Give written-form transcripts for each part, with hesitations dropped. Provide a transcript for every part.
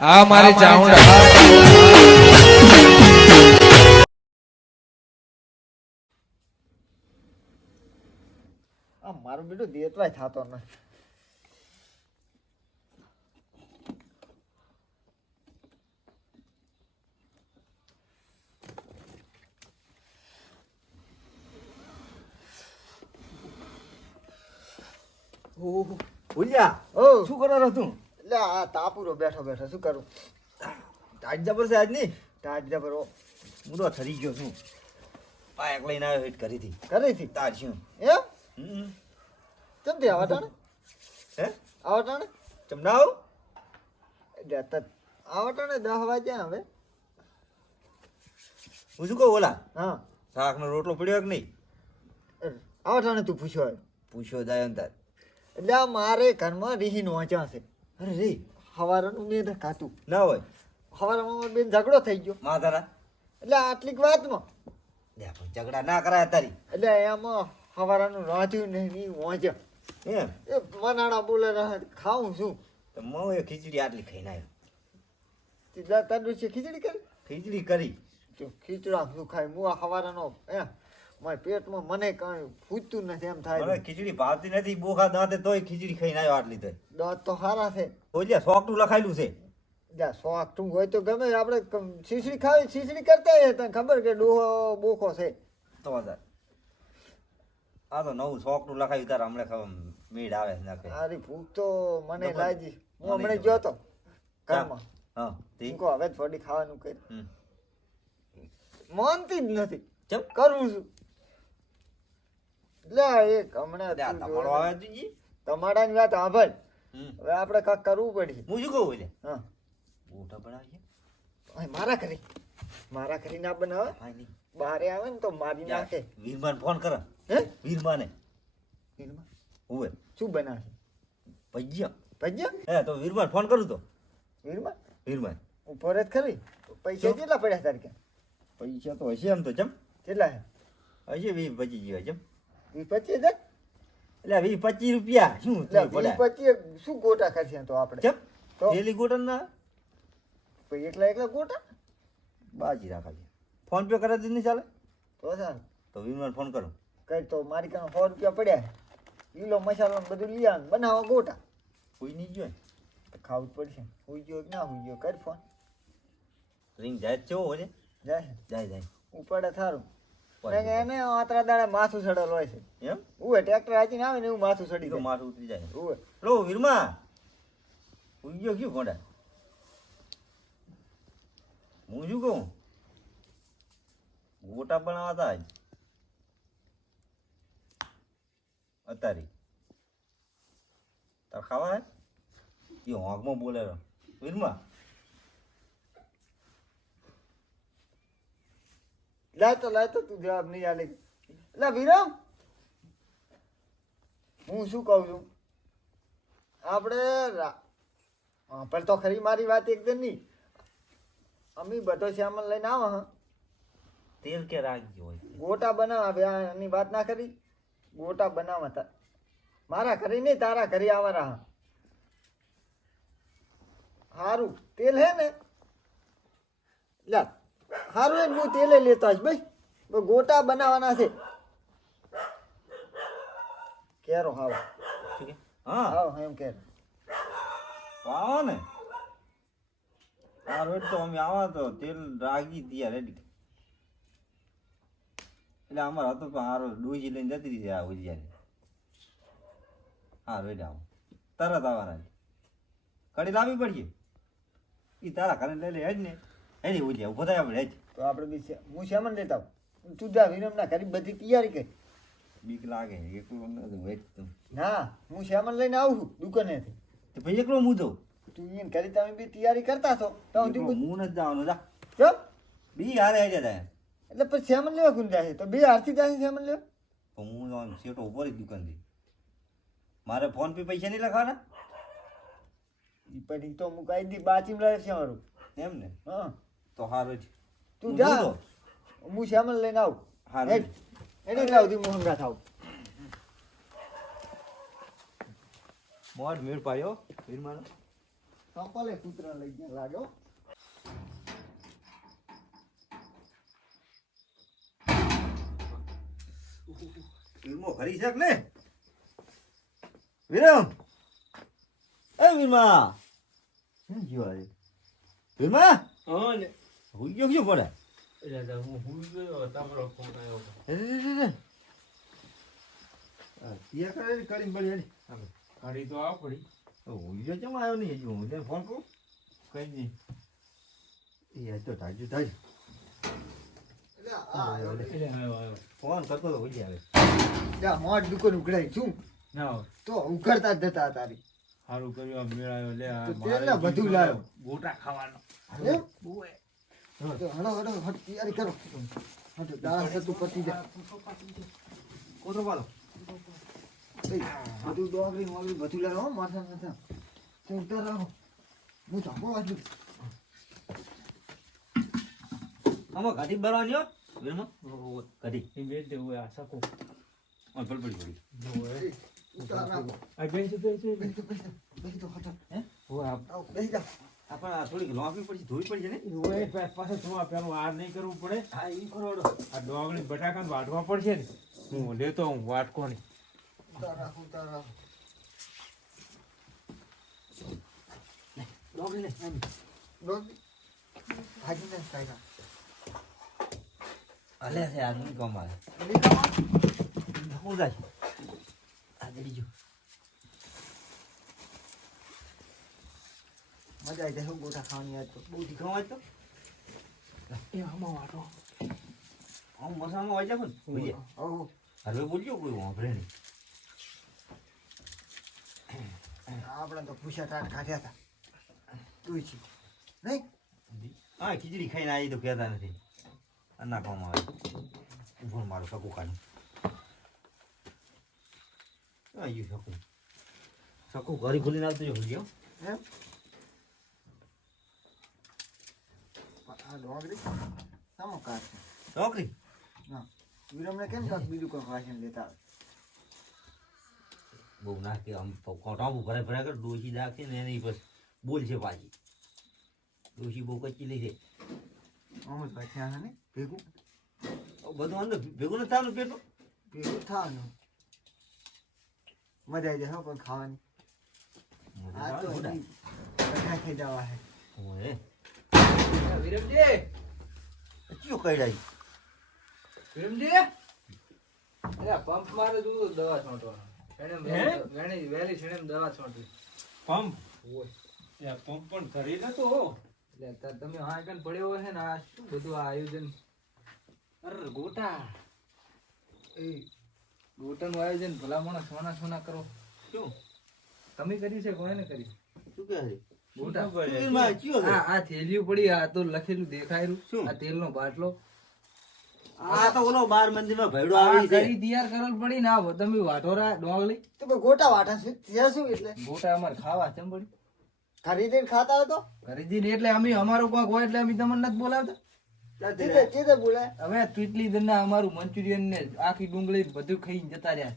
આ મારી ચાઉંડા આ મારું બેટું દેતવાય થતો ન ભૂલ્યા ઓ શું કરો તું? એટલે આ તાપુરો બેઠો બેઠો શું કરું ટાઈટ જબર છે આજની. ટાટ જબરો હું તો ઠરી ગયો છું. પાયક લઈને આવ્યો હિટ કરી હતી કરી હતી તાર શું એમ ચમ તે આવટાણે હે આવટાણે ચમડાવ આવટાણે 10 વાગ્યા હવે હું શું કહું ઓલા હા શાકનો રોટલો પડ્યો કે નહીં? આવટાણે તું પૂછ્યો પૂછ્યો જાય અંતર એટલે આ મારે ઘરમાં રીહીન વાંચા છે અરે રે સવારનું મેં ખાતું ના હોય સવારમાં બેન ઝઘડો થઈ ગયો માતારા એટલે આટલીક વાતમાં લે પણ ઝઘડા ના કરાય તારી એટલે એમાં સવારનું રાંધ્યું નહીં વાંચ્યા એમ એ મનાણા બોલે ખાવું શું તો મો એ ખીચડી આટલી ખાઈને આવ્યો. તીધા તારું છે ખીચડી કરી ખીચડી કરી જો ખીચડા શું ખાય હું આ સવારનો મારા પેટમાં મને કાંઈ ફૂટતું નથી એમ મને થાય ખીચડી ભાવતી નથી બોખા દાંતે તોય ખીચડી ખાઈને આવ્યો આટલી તો દાંત તો સારા છે ઓલિયા શોખનું લખાયેલું છે જ્યાં શોખ તું હોય તો ગમે આપણે ખીચડી ખાવી ખીચડી કરતા હોય તને ખબર કે ડોહો બોખો છે તો વધારે આ તો નવું શોખનું લખાયું તારે હમણાં ખબર મેળ આવે છે નાખે આરી ભૂખ તો મને ખબર. લાગી હું મને હમણાં ખબર. ગયો તો ઘરમાં હા તે હું કહું હવે થોડી ખાવાનું કરી હમ. માનતી જ નથી ચમ કરવું છું લે એક હમણાં લે આ તું તમારો જોડે. આવે તુજી તમારાની વાત સાંભળ હમ હવે આપણે કાંઈક કરવું પડશે હું શું કહું એટલે હા મોટા બનાવીએ અહીં મારા કરી ના બનાવે હા નહીં બારે આવે ને તો મારી નાખે વીરમાન ફોન કરે હે વીરમાને ફિલ્મમાં હોવે શું બનાવશે ભજીયા ભજીયા હે તો વીરમાન ફોન કરું તો ફિલ્મમાં વીરમાન ઉપર જ ખરી પૈસા કેટલા પડ્યા તારે કે પૈસા તો હશે એમ તો ચમ કેટલા છે હશે 20-25 જેવા ચમ 20-25 હજાર એટલે 20-25 રૂપિયા શું એટલે પડ્યા 20-25 શું ગોટા કરશે તો આપણે ચમ તો થેલી ગોટન ના પછી એકલા ગોટા બાજી રાખા છે ફોન પે કરે નહીં ચાલે તો સારું તો વીરમાન ફોન કરું કઈ તો મારી કાન 100 રૂપિયા પડ્યા લીલો મસાલો ને બધું લઈ આવ બનાવો ગોટા કોઈ નહીં જોઈ તો ખાવું જ પડશે હુઈ ગયો કે ના હુઈ ગયો કર ફોન રિંગ જાય જ છે હોય જાય જાય ઉપાડે થારું એને આતરા દાડા માથું સડેલ હોય છે એમ ઉવે ટ્રેક્ટર આજીને આવે ને એવું માથું સડી તો જાય મારું ઉતરી જાય ઉવે લો વીરમા હું ગયો ક્યું ગોંડા હું શું કહું ગોટા બનાવવા હતા આજ અત્યારે તાર ખાવા હે એ હોંકમાં બોલે રહ્યો વીરમા લાય તો તું જવાબ નહીં આલે એટલે વિરમ હું શું કહું છું આપણે પણ તો ખરી મારી વાત એકદમ નહીં અમે બધો શ્યામલ લઈને આવો હા તેલ કે રાખજો હોય ગોટા બનાવવા હવે આની વાત ના કરી ગોટા બનાવવા હતા મારા ઘરે નહીં તારા ઘરે આવવાના હા સારું તેલ હે ને લા સારું હે ને હું તેલે લેતો આવીશ ભાઈ ગોટા બનાવવાના છે કેરો હાવ ઠીક છે હા હાવ એમ કે આવો ને આ રોજ તો અમે આવા તો તેલ રાખી દિયા રેડી એટલે અમારે હતો પણ હારો ડોજી લઈને જતી રહી આ ઉજિયા હા રોજ આવો તરત આવવાના કડી લાવવી પડશે એ તારા ઘરે લઈ લે હેજ ને હેડી ઉજિયા ઉભો થાય આપણે હેજ તો આપણે બી હું શ્યામન લેતા આવું તું જા વિરમના ઘરે બધી તૈયારી કરી બીક લાગે એકલું હેજ તું ના હું શ્યામન લઈને આવું છું દુકાનેથી તો ભાઈ એકલો હું દઉં તું એને ઘરે તમે બી તૈયારી કરતા છો તો હું એકલો હું નથી જવાનું જા જો બી હારે હેજે થાય એટલે પછી શ્યામન લેવા કોણ જાય તો બે આરતી જાય શ્યામન લેવા તો હું આમ સેટો ઉભો રહી દુકાનથી મારે ફોન પે પૈસા નહીં લખવાના ઈ પછી તો હું કઈ દી બાચીમ રહે છે મારું એમ ને હા તો હારું જ તું હું જા જોતો. હું શ્યામન લઈને આવું હારું. હેડ એટલે લાવતી મોહનગા થાવ મોડ મેળ પાડ્યો વીરમાનો સંપલે કૂતરા લઈ ગયા લાગે હો. વીરમો ખરી છે કે ને વીરમ એ વીરમા કેમ ગયો આજે વીરમા હા ને હુઈ ગયો ક્યાં પડે એટલે હું ભૂલ ગયો તમારો ફોન આવ્યો ત્યાં કરે કરીને પડી હેડી ઘડી તો આવ પડી હુઈ ગયો કેમ આવ્યો નહીં હજુ હું તને ફોન કરું કઈ નહીં એ આજ તો તાજુ તાજુ એટલે આ આવ્યો લે. એટલે આવ્યો ફોન કરતો તો હુઈ આવે જા મોટ દુકાન ઉઘડાઈ છું ના તો ઉઘડતા જ જતા તારી સારું કર્યું આ મેળાયો લે આ તો તેલ ને બધું લાવ્યો. ગોટા ખાવાનો એમ? તો હળો હળો હટ તૈયારી કરો હટ દાળ થતું પતી જાય કોતો પાલો એ બધું ડોગરી મોગરી બધું લાવો હો, માથા માથા તો ઉતાર રાખો હું તો વાંચું આમાં ગાડી ભરવાની હો વીરમા ગાડી એ બેન તે હોય આ સકો આ પડી પડી હોય ઉતાર રાખો આ બેન છે બેસી તો હટ હે હોય આવ બેસી જા આપણે આ થોડીક લોંફી પડશે ધોઈ પડશે ને હોય પાછો ધોવા પેલું આ નહીં કરવું પડે હા એ ખરોડો આ ડોગળી બટાકા વાટવા પડશે ને હું લેતો હું વાટકો નહીં ઉતાર રાખો ઉતાર રાખો ડોગરી ને ડોગરી ભાજી ને ખાઈ અલે છે આદમી કોમ આવે હું જાય આ ગડી જો મજા આવી જાય ગોટા ખાવાની આજ તો બહુ તીખા હોય તો એ આમાં વાટો આમ મસામાં હોય જાય પણ ભઈએ ઓહો હવે બોલજો કોઈ વાંભળે નહીં આપણે તો પૂછા ટાટ કાઢ્યા હતા તું છી નહીં હા ખીચડી ખાઈને આવી તો કહેતા નથી ના કોમ આવે ઉભો મારું શકું કાઢું આવ્યું શકું શકું ઘરી ખોલીને આવતું જો ભૂલ્યો એમ આ ડોગરી સામો કાઢ છે નોકરી હા વિરમને કેમ કાંક બીજું કોઈ ભાષણ લેતા આવે? બહુ ના કે આમ કોટાવું ભરે ભરે કર ડોશી દાખી ને એની બસ બોલ છે પાછી ડોશી બહુ કચ્ચી લઈ છે આમ જ ભાઈ ત્યાં ને ભેગું બધું અંદર ભેગું નથી થવાનું પેટનું ભેગું થવાનું મજા આવી જાય હો પણ ખાવાની આ તો હજી બધા થઈ જવા હે ઓએ વિરમજી ચિયો કઈડાઈ વિરમજી અરે પંપ મારે જો દવા છોંટવાનો વેણી વેલી છેણે દવા છોંટી પંપ ઓય પંપ પણ કરી નતો એટલે તમે હા કન પડ્યો હોય છે ને આ શું બધું આ આયોજન અરે ગોટા એ ગોટાનું આયોજન ભલા માણસ સોના સોના કરો શું તમે કર્યું છે કોઈને કર્યું શું કહે છે ગોટા માં ચિયો છે આ થેલીઓ પડી આ તો લખેલું દેખાયરું શું? આ તેલનો બાટલો આ તો ઓલો 12 મંદિરમાં ભેડો આ આવી છે કરી તૈયાર કરલ પડી ને આ તમે વાટોરા ડોંગળી તો કોઈ ગોટા વાટા છે ત્યાં શું એટલે ગોટા અમાર ખાવા ચમ પડી ખરીદીને ખાતા હોય તો ખરીદીને એટલે અમે અમારો કોક હોય એટલે અમે તમને નથી બોલાવતા ચીતે ચીતે બોલાય હવે તુટલી દરના અમારું મંચુરિયન ને આખી ડુંગળી બધું ખાઈને જતા રહ્યા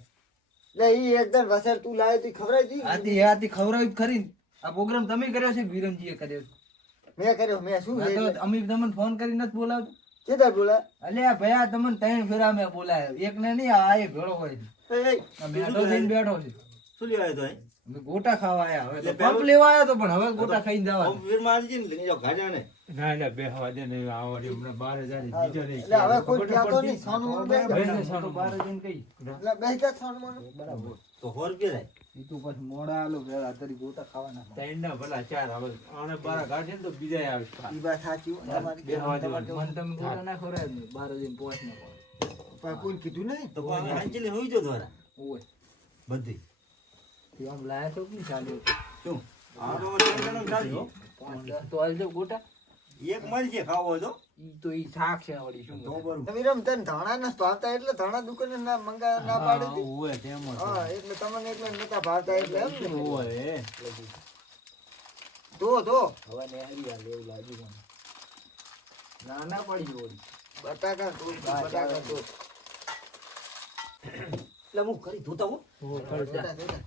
એટલે ઈ એકદમ વસેર તું લાવે તું ખવડાવી દી આથી ખવડાવ્યું ખરી આ પ્રોગ્રામ તમે કર્યો છે વિરમજીએ કર્યો છે મેં કર્યો મેં શું આ તો એટલે અમે તમને ફોન કરી નથી બોલાવતા ચીતે બોલાય અલ્યા ભયા તમને ત્રણ ફેરા મેં બોલાયો એક ને નહીં આ એ ભેળો હોય છે આ બેઠો થઈને બેઠો છે શું લેવાય તો અમે ગોટા ખાવા આયા હવે તો એટલે પંપ લેવા આયા તો પણ હવે ગોટા ખાઈને જવા વીર મારજી ને લઈ જાઓ ગાડ્યા ને ના ના બે હવા દે ને આવડી હમણાં 12000 બીજો નહીં એટલે હવે કોઈ કહેતો નહીં સોનું મોનું બેસી જાઓ. બેને સોનું 12000 કઈ એટલે બેસી જા સોનું મોનું. બરાબર તો 100 રૂપિયા થાય ઈ તો પછી મોડા આલો વેળા તરી ગોટા ખાવાના ત્રણ ના ભલા ચાર હવે આને 12 કાઢે ને તો બીજા આવે ઈ વાત સાચી હો, તમારી બે હવા તમારે દેવાનું. મને તમે ગોટા ના ખવડાય ને 12 દિન પહોંચ ના પણ કોઈ કીધું નહીં તો કોઈ હાંચીને હોઈ જો દ્વારા ઓય બધી તે આમ લાયા તો કે ચાલ્યો શું આ તો ત્રણ જણો ચાલજો 5-10 તો આલજો ગોટા એક મળશે ખાવો હોય તો ઈ તો ઈ શાક છે વળી શું તો બરોબર તમે રમ તને ધાણા ના ભાવતા એટલે ધાણા દુકાને ના મંગા ના પાડી દી ઓય તેમ જ હા એટલે તમને એટલે નતા ભાવતા એટલે એમ ને ઓય ધો હવે ને હરિયા લેવું લાગ્યું મને ના ના પડી વળી બટાકા ધો બટાકા ધો એટલે હું કરી ધોતા હું ઓ ખર્ચા ધોતા, ધોતા.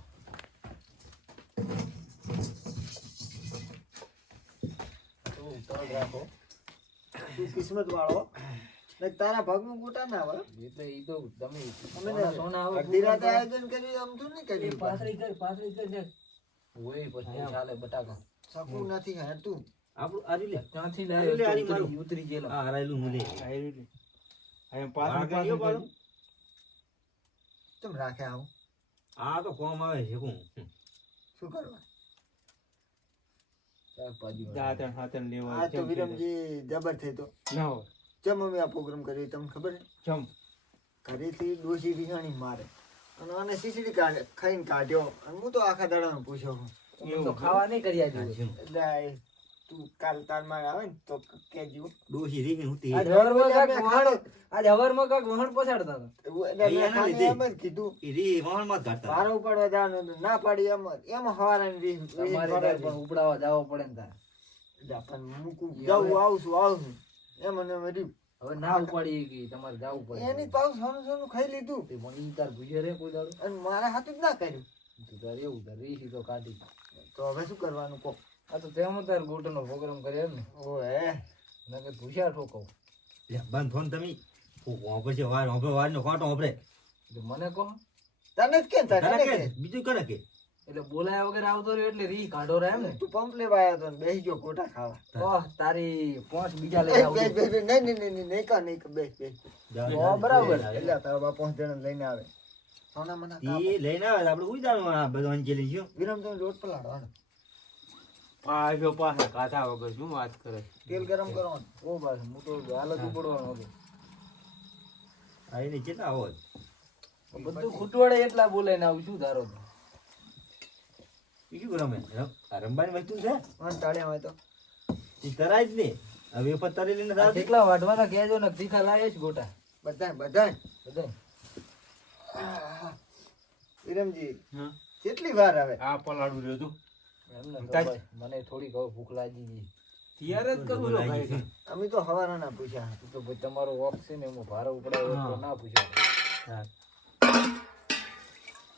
તળ રાખો. તું કિસ્મત વાળો ને તારા ભાગમાં ગોટા ના આવે એટલે ઈ તો તમે અમે સોના સોના આવો અડધી રાતે આયોજન કર્યું આમ તો નહીં એ કર્યું પાથરી કર ને. હોય પછી ચાલે બટાકા. શકું નથી હે તું આપણું આરી લે ત્યાંથી અરે લે, આરી લાવ્યો મારું. ઉતરી ગયેલો. આ હરાયેલું હું લે અહીંયા પાછળ પાછળ કેમ રાખે આવું આ તો કોમ આવે છે કોણ શું કરવા શાકભાજી દાંતણ હાથણ લેવા આ તો વિરમજી જબર થઈ તો ના હોય ચમ અમે આ પ્રોગ્રામ કર્યો તમને ખબર છે ચમ ઘરેથી ડોસી વિહાણી મારે અને આને ખીચડી ખાઈને કાઢ્યો અને હું તો આખા દાડાનો પૂછ્યો હું તો ખાવા નહીં કર્યા જેવું. દાય તું કાલ તારમાં આવે ને તો કેજો ડોશી રીને હુતી આજ હવારમાં કાંઈક વહાણ પછાડતા હતા. એટલે મેં ખાલી એમ જ કીધું ઈ રી વાહણ માં ઘાટતા મારો ઉપાડવા જવાનું હતું. ના પાડી એમ હવારાની રીહ તમારે તાર પણ ઉપડાવવા જાવો પડે ને તારે. પણ મૂકું જાઉં આવું છું એમ અને એમ રહ્યું હવે ના ઉપાડી ગઈ તમારે જાવું પડે. એની પાછું સોનું સોનું ખાઈ લીધું તે પણ ઈ તાર ભૂજે રે કોઈ દાડો. અને મારા હાથું જ ના કર્યું તો તારે એવું તાર રીસી તો કાઢી. તો હવે શું કરવાનું કો આ તો તેમાં તાર ગોટનો પ્રોગ્રામ કર્યો એમ ને. ઓએ નકર ભૂસ્યા ઠોકો. લે બંધ ફોન તમે ઓપરે છે વાર ઓપરે વાર નો કોટો ઓપરે એટલે મને કહો તને જ કે તને તને કે કે બીજું કરે કે એટલે બોલાયા વગર આવતો રહ્યો એટલે રી કાઢો રે એમ ને. તું પંપ લેવા આવ્યો તો ને બેસી ગયો ગોટા ખાવા ઓહ તારી પોંચ બીજા લઈ બેસ આવું. બેસ બેસ નહીં કા બેસ બેસ ઓ બરાબર. એટલે તારા બાપ 5 જણા લઈને આવે સોના મના ઈ લઈને આવે આપણે ઉઈ જાણું આ બધું અંજલી ગયો વિરમ તમે લોટ પલાળવાનો પાછો પાછા કાથા વગર શું વાત કરે તેલ ગરમ કરવાનું ઓ બસ હું તો હાલત ઉપડવાનો હતો. આ એની કેટલા હોય બધું ખૂટવાડે એટલા બોલાઈને આવું શું ધારો તો. ઈ શું રમે આ રંબાની વસ્તુ છે મન ટાળ્યા હોય તો ઈ તરાય જ ને હવે વેફર તરી લઈને આ દાવ કેટલા વાઢવાના કહેજો ને તીખા લાવે છે ગોટા બધા બધા. વિરમજી હા કેટલી વાર આવે આ પલાડું રહ્યો તું એમને તો તાજ. ભાઈ મને થોડીક હવે ભૂખ લાગી ગઈ. તૈયાર જ કરું લો ભાઈ અમે તો હવાના ના પૂછ્યા ઈ તો ભાઈ તમારો વોક છે ને એમાં ભારે ઉપડાવે તો હા. ના પૂછાય. હા.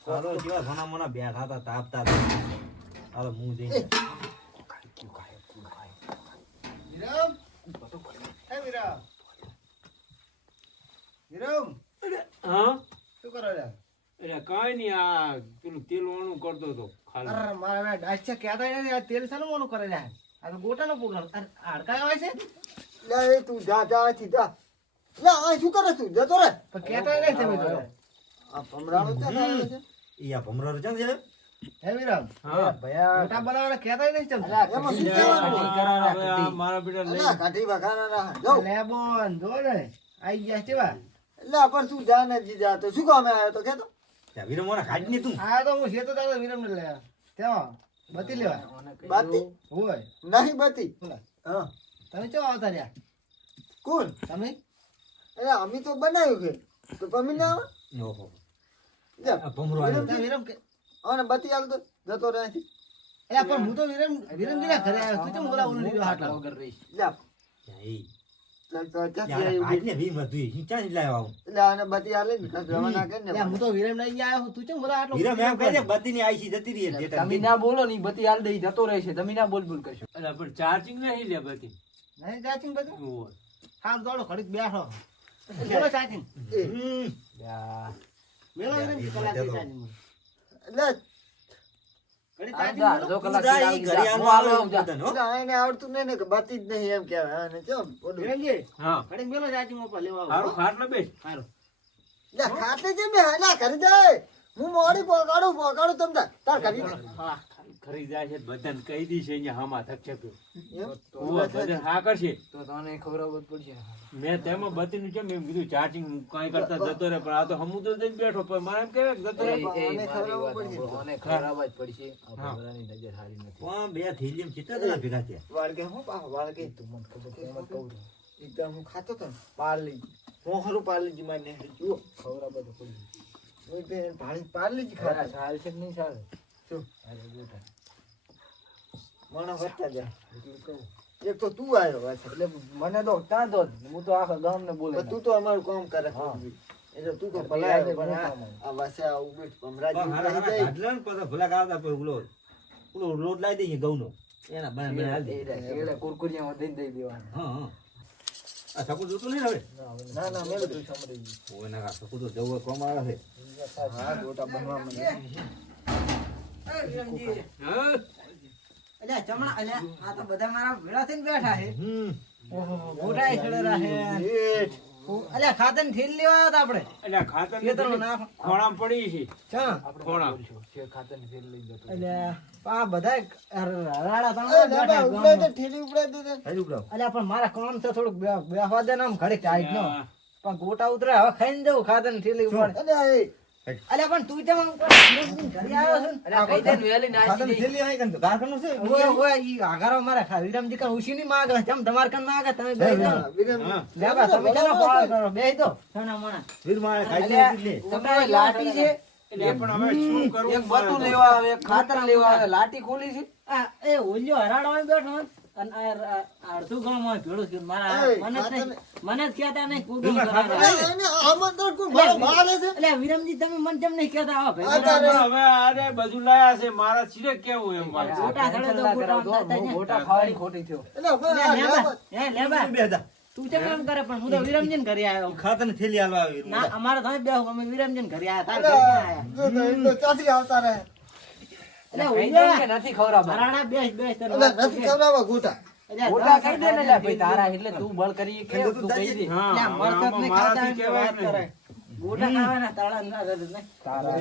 ચાલો જેવા સોના મોના બેઠા હતા તાપતા હતા હાલો મું જઈ વિરમ હે વિરમ વિરમ હા શું કરો રે એટલે કાંઈ નહીં આ પેલું તેલ વાળું કરતો હતો ખાલી અરે મારા ડાચા કહેતા નથી આ તેલ સાનું મોનું કરે રે આ તો ગોટાનો પ્રોગ્રામ હાડકા આવે છે લે એ તું જા જા થી જા લે આ શું કરે તું જતો રે પણ કહેતા નહીં તમે તો આ ભમરાનો ક્યાં આવે છે ઈ આ ભમરો રચન છે હે વિરમ હા ભયા ગોટા બનાવવાના કહેતા નહીં તમે અલા, એમાં શું કઢી કહેવાનું કરાવવાના, હવે આ કઢી. મારા બેટા લઈ અલા કાઢી વખાના રહા જો લે બોન જો ને આઈ ગયા કેવા એટલે પણ તું જા ને જી જા તો શું કામે આવ્યો તો કેતો ત્યાં વીરો મોના કાઢ ને તું આ તો હું શેતો તારો વિરમ ને લે કેવા બતી લેવા મને કહી બાતી હોય નહીં બતી હા તમે ચો આવતા રહ્યા કોણ તમે અરે અમે તો બનાવ્યું છે તો પમી ના આવે ઓહો લે આ ભમરો આવ્યો તમે વિરમ કે અને બતી હાલ તો જતો રહે છે એ પણ હું તો વિરમ વિરમજીના ઘરે આવ્યો તું કેમ બોલાવું લીધો હાટલા વગર રહીશ. લે ત્યાં ઈ ચાલ તો ક્યાંથી ત્યાં આવ્યું કાઢ ને વીમ હતું ઈ ક્યાંથી લાવ્યો આવું એટલે આને બતી હાલે ને કાંઈક રવાના કરે ને લે હું તો વિરમ લઈ ગયા આવ્યો તું કેમ બોલા આટલો વીરો એમ કહે છે બત્તીની આઈસી જતી રહી છે તમે ના બોલો ને ઈ બધી હાલ દઈ જતો રહેશે. તમે ના બોલ બોલ કરશો. એટલે પણ ચાર્જિંગ નહીં લે બધી નહીં ચાચીન બધું ઓય. હાલ દોડો ઘડીક બેઠો બોલો ચાચીન યા. મેલો વિરમ કલાક ચાચીન એટલે ઘડી અડધો ચાચીન અડધો કલાક ઈ થી ઘરે આવી આનું જા. આવે જા. બધાને, હો. એટલે આને આવડતું નહીં ને કે બતી જ નહીં એમ કહેવાય આને ચમ ઓલું. વિરમજી હા ઘડીક મેલો ચાચીન ઉપર લેવા આવો હારું ખાટલો બેસ હારું લે ખાતે છે બે હાલા કરી જાય હું મોડી પોકાડું તમને તાર કરી દે હા ખરી જાય છે બધાને કહી દી છે અહીંયા હામાં થકશે એમ ઓય બધાને હા કરશે તો તને ખબર પડશે. મેં તેમાં બતીનું કેમ એમ કીધું ચાર્જિંગ કાંઈ કરતા જતો રહે પણ આ તો સમુદ્ર જઈને બેઠો પણ મારે એમ કહેવાય કે જતો રહે એ- એ આને મારી ખવડાવવું વાત પડશે. સાંભળો. આને ખવડાવવા જ પડશે. આ હા. ભમરાની નજર સારી નથી. પણ બે થેલીમ ચિત્તા જણા ભેગા થયા વાળકે હું વાળકે તું મને ખબર છે, એમ જ કહું છું. એકદમ હું ખાતો તો ને પાર્લીજી હું હારું પાર્લીજી માને જુઓ ખવડાવવા તો પડશે. હું તે પાર્લીજી આ ખાતો સાલ છે કે નહીં સાલ? શું અરે બેટા, મને વધતા જાય એટલું કહું. એક તો તું આવ્યો પાછો એટલે મને તો કાં તો હું તો આખા ગામને બોલે પણ તું તો અમારું કામ કરે હા. એટલે તું તો ઘરથી ભલાય આવે પણ ઘણું આ- કામ આવે. આ વાસે આવું બેઠ પણ ભમરાજી હારા કહી હારા જાય કાઢલા ને પછી ભલા કાઢતા પછી ઓલો લોટ લાવી દઈએ ઘઉંનો એના બને બને હાલ દે. એટલે કુરકુરિયામાં દઈ દઈ દેવાના. હા હા આ સકુ જોતું નહીં હવે ના ના મેં બધું સમજી ગયું. ઓય ના સકુ તો જવું કોમ આવે છે હા ગોટા બનવા મને હા અલ્યા ચમણા અલ્યા આ તો બધા મારા ભેળા થઈને બેઠા છે ઓહો ગોટા છેડેલા છે અલ્યા ખાતર થેલ લેવા હતા આપણે એટલે ખાતર ખેતરમાં નાખ. ખોણામ પડી છે ચા ખોણામ છે ખાતરની થેલી લઈ જતો. અલ્યા આ બધા રાડા એ તાણા ના બેઠા ઉડાય તો ગામમાં. ઠેલી ઉડાય દે હજુ ઉભરાવ. અલ્યા પણ મારા કામ છે થોડુંક બેહવા દે ને આમ ઘડીક ટાઈટ નો પણ ગોટા ઉતરે હવે ખાઈને જવું ખાતર ની થેલી ઉપર અને આ એ અલ્યા પણ તું તેમાં ઘરે આવ્યો છે ને અરે કઈ દે ને વહેલી નાસી ખાતરની દઈ. થેલી આવી કે તો ગારખાનું છે ઓય ઓય ઈ આગારો મારા વિરમજી કાન ઉશી ની માગે ચમ તમાર કાન માગે તમે બે જાઓ વિરમ લેવા તમે કેનો પાળ કરો બે તો સોના મોના વીર મારે ખાઈ અલ્યા, લે તમે લાટી છે એટલે પણ હવે શું કરવું એક બટું લેવા આવે એક ખાતર લેવા આવે લાટી ખોલી છે આ એ ઓલ્યો હરાડવા બેઠો હોત અને આ અડધું ગામ હોય ભેળું થયું. મારા એ, મને જ કહેતા નહીં કોઈ ગામ ખાતર કરાવે. એને આમંત્રણ કોઈ મારો મારે છે એટલે વિરમજી તમે મને કેમ નહીં કહેતા આવો ભાઈ આ તારે- હવે અરે બધું લાયા છે મારા સિરે કેવું એમ વાત છે. ગોટા થડે તો ગોટા દો, ગોટા ખાવાની ખોટી થયો. એટલે હવે આ લેબા લેવા- હે લેબા બે હતા તું કેમ એમ કરે પણ હું તો વિરમજી ઘરે આવ્યો ખાતરની થેલી હાલવા આવી ના અમારે તો બે અમે વિરમજી ઘરે આવ્યા તાર અરે, ઘરે ક્યાં આયા? જો તો એમ તો ચાથી આવતા રહે એટલે કઈ ઓલ્યો દે કે નથી ખવડાવવા. હરાડા બેસ બેસ તને એટલે વાત તો નથી કે. ખવડાવવા ગોટા અલ્યા, ગોટા દસ કહી દે ને ખાધા લ્યા ભાઈ છે. તારા એટલે તું બળ કરી કે તું તું કહી દે. હા, અલ્યા, હવે મરચાં આમાં નહીં મારાથી ખાતા કહેવાય વાત નહીં. કરે. ગોટા ખાવાના તાળા ના કરે ને. તારા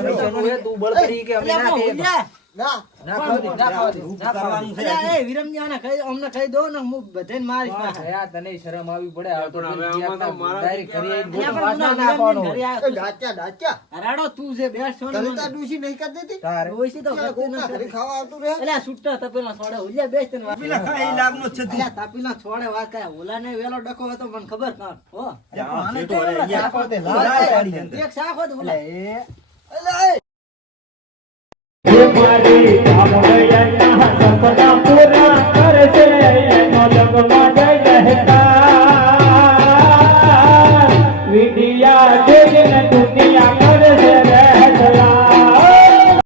નીચેનું એ તું બળ કરી કે અમે અલ્યા, ના પણ કહીએ. ઓલ્યા. ના ના ખાવા દે, ના ખાવા દે, ના ખાવા દે. કરવાનું છે અલ્યા, એ વિરમજી આને અમને કહી દો ને હું બધાને મારીશ પણ પાછા. ભયા તને શરમ આવી પડે આ તો પણ હવે પેલી આમાં તો ક્યાંક મારાથી direct ઘરે આવીને અલ્યા, ગોટો પણ વાસણ હું નાખવાનો. ઘરે આવ્યો. એ ડાચા ડાચા હરાડો તું છે બેસ છો ને તને મને. તાર ડૂસી નહીં કરી દેતી તારે ડોશી તો ત્યાં કરતી ગોટા ઘરે નથી. ખાવા આવતું રહે અલ્યા, છૂટા તપેલા છોડે ઓલ્યા બેસ તને વાત પેલા ખાઈ લાગનો જ છે તું અલ્યા, તપેલા છોડે વાત કાંઈ ઓલાને વેલો ડકો હોય તો મને ખબર ના હો આને આને તો કેવું અહીંયા શાક હોતે? લાલ લાલ સાડી અંદર. એક શાક હોત ઓલા. એટલે એ એ મારી